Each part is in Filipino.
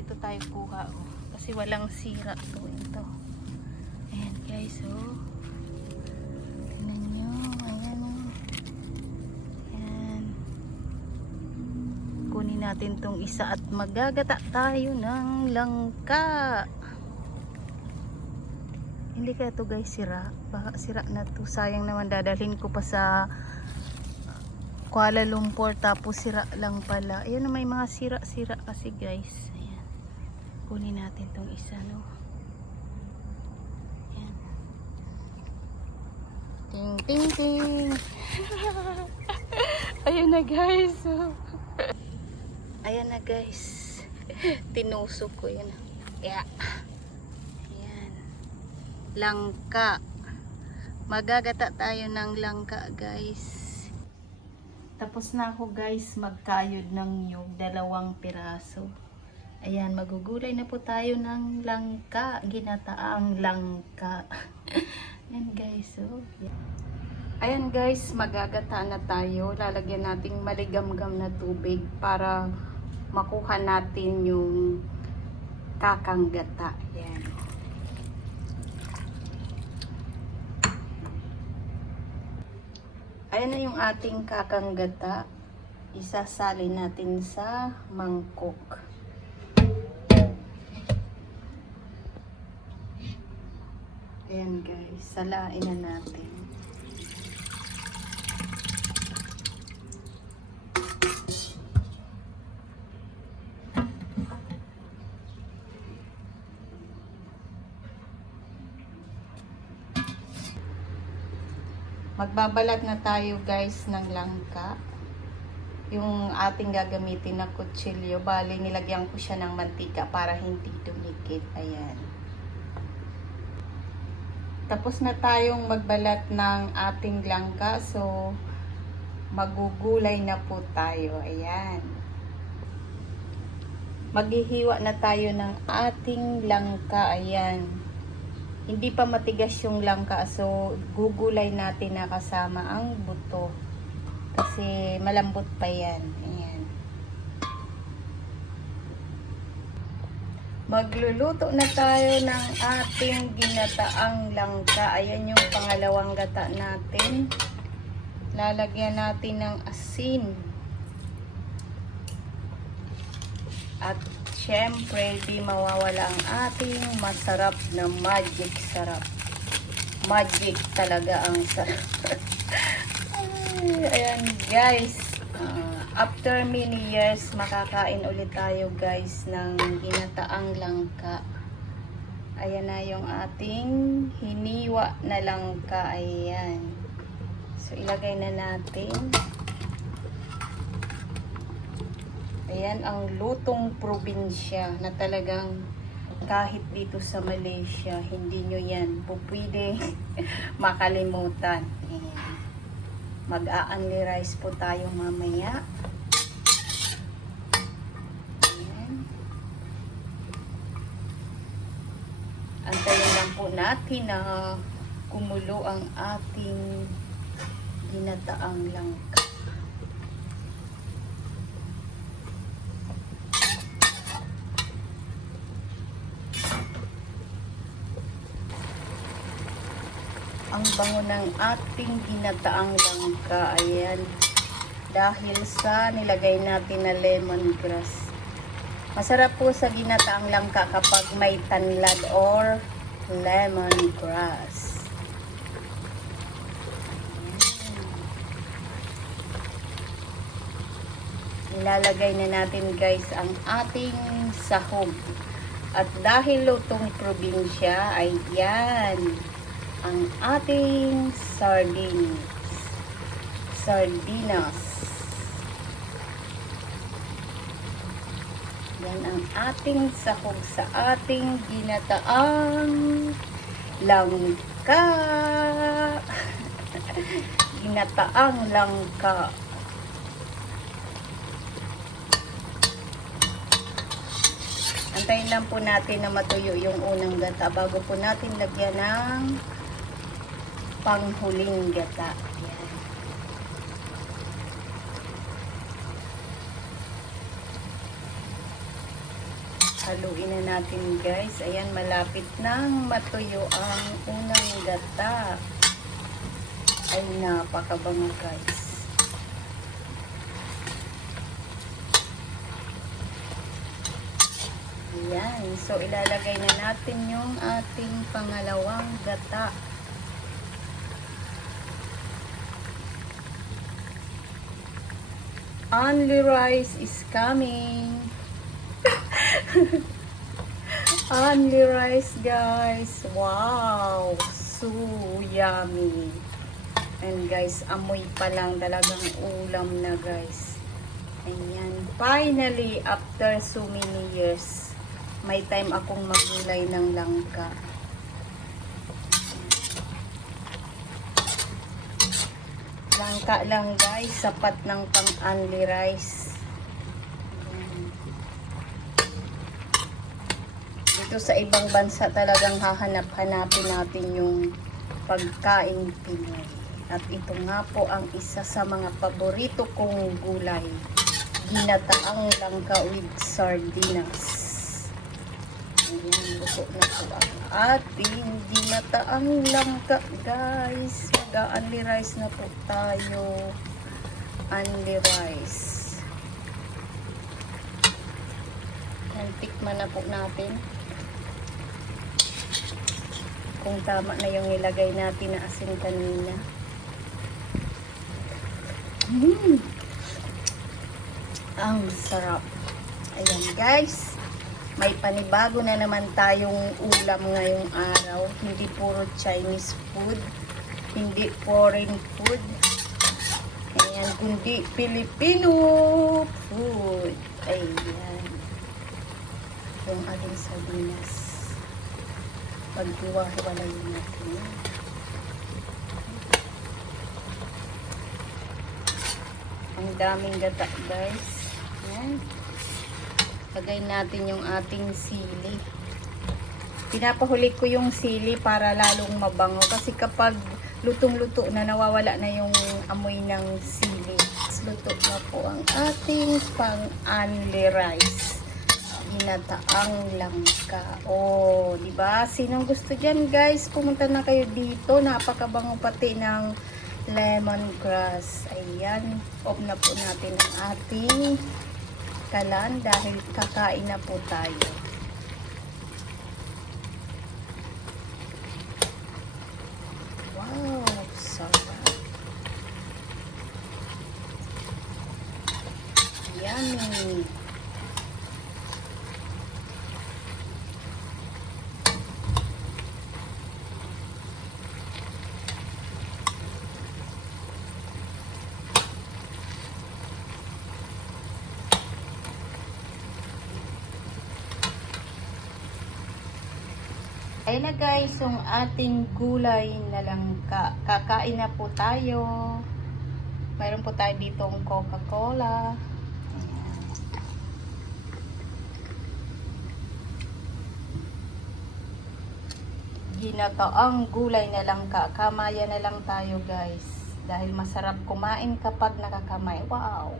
dito tayo kuha. Oh. Kasi walang sira to. Ito. Ayan guys. Oh. Tingnan nyo. Ayan. Oh. Ayan. Kunin natin tong isa at magagata tayo ng langka. Hindi kaya to guys sira. Baka sira na to. Sayang naman dadalhin ko pa sa Kuala Lumpur tapos sira lang pala. Ayan, may mga sira-sira kasi guys. Ayan. Kunin natin tong isa, no. Ayan. Ting ting ting. Ayan na guys. Ayan na guys. Tinusok ko yan. Yeah. Ayan. Langka. Magagata tayo ng langka guys. Tapos na ako guys magkayod ng nyug, 2 piraso. Ayan, magugulay na po tayo ng langka, ginataang langka. Ayan guys, oh. Ayan guys, magagata na tayo. Lalagyan nating maligamgam na tubig para makuha natin yung kakanggata. Ayan. Ayan na yung ating kakanggata. Isasalin natin sa mangkok. Ayan guys, salain na natin. Magbabalat na tayo guys ng langka. Yung ating gagamitin na kutsilyo, bali nilagyan ko siya ng mantika para hindi dumikit. Ayan. Tapos na tayong magbalat ng ating langka. So, magugulay na po tayo. Ayan. Maghihiwa na tayo ng ating langka. Ayan. Hindi pa matigas yung langka, so gugulay natin na kasama ang buto kasi malambot pa yan. Ayan. Magluluto na tayo ng ating ginataang langka. Ayan yung pangalawang gata natin. Lalagyan natin ng asin at syempre, di mawawala ang ating masarap na magic sarap. Magic talaga ang sarap. Ayan guys. After many years, makakain ulit tayo guys ng ginataang langka. Ayan na yung ating hiniwa na langka. Ayan. So, ilagay na natin. Ayan ang lutong probinsya na talagang kahit dito sa Malaysia, hindi nyo yan pupwede makalimutan. Mag-a-only rice po tayo mamaya. Ayan. Antayin lang po natin na kumulo ang ating ginataang langka. Ang bango ng ating ginataang langka. Ayan. Dahil sa nilagay natin na lemongrass. Masarap po sa ginataang langka kapag may tanlad or lemongrass. Ilalagay na natin guys ang ating sahog. At dahil lutong probinsya, ay yan ang ating sardinas. Yan ang ating sahog sa ating ginataang langka. Ginataang langka. Antayin lang po natin na matuyo yung unang gata bago po natin lagyan ng panghuling gata. Yan. Haluin na natin guys. Ayan, malapit nang matuyo ang unang gata. Ay, napakabango guys. Ayan. So, ilalagay na natin yung ating pangalawang gata. Only rice is coming. Only rice guys. Wow. So yummy. And guys, amoy pa lang talagang ulam na guys. Ayan. Finally, after so many years, may time akong magulay ng langka. Langka lang guys, sapat ng pang-only rice. Ayan. Dito sa ibang bansa talagang hahanap-hanapin natin yung pagkain Pinoy. At ito nga po ang isa sa mga paborito kong gulay. Ginataang langka with sardinas. Ayan, luto na po ang ating ginataang langka guys. Mag-only rice na po tayo. Only rice. Ayan, tikman na po natin kung tama na yung nilagay natin na asin kanina. Ang sarap. Ayan guys, may panibago na naman tayong ulam ngayong araw. Hindi puro Chinese food, hindi foreign food, ayan, kundi Filipino food. Ayan, yung ating sardinas, paghiwa-hiwalayin natin. Ang daming gata guys. Ayan. Lagay natin yung ating sili. Pinapahuli ko yung sili para lalong mabango. Kasi kapag lutong-luto na, nawawala na yung amoy ng sili. Luto na po ang ating pang-only rice. Ginataang langka. Oh, di ba? Sinong gusto diyan, guys? Pumunta na kayo dito. Napakabango pati ng lemongrass. Ayan. Off na po natin ang ating kalan dahil kakain na po tayo. Wow, sarap. Yummy. Ayan na guys, yung ating gulay na langka. Kakain na po tayo. Mayroon po tayo ditong Coca-Cola. Ginataang gulay na langka. Kamaya na lang tayo guys. Dahil masarap kumain kapag nakakamay. Wow!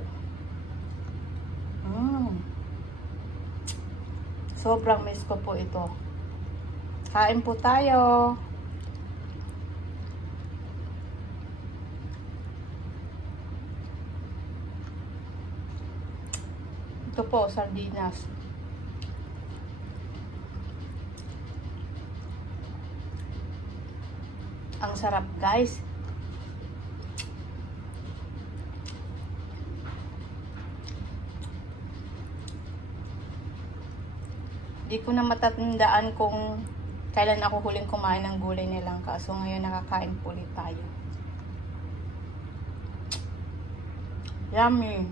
Sobrang miss ko po ito. Kain po tayo. Ito po, sardinas. Ang sarap, guys. Di ko na matatandaan kung kailan ako huling kumain ng gulay na langka. So ngayon nakakain po ulit tayo. Yummy.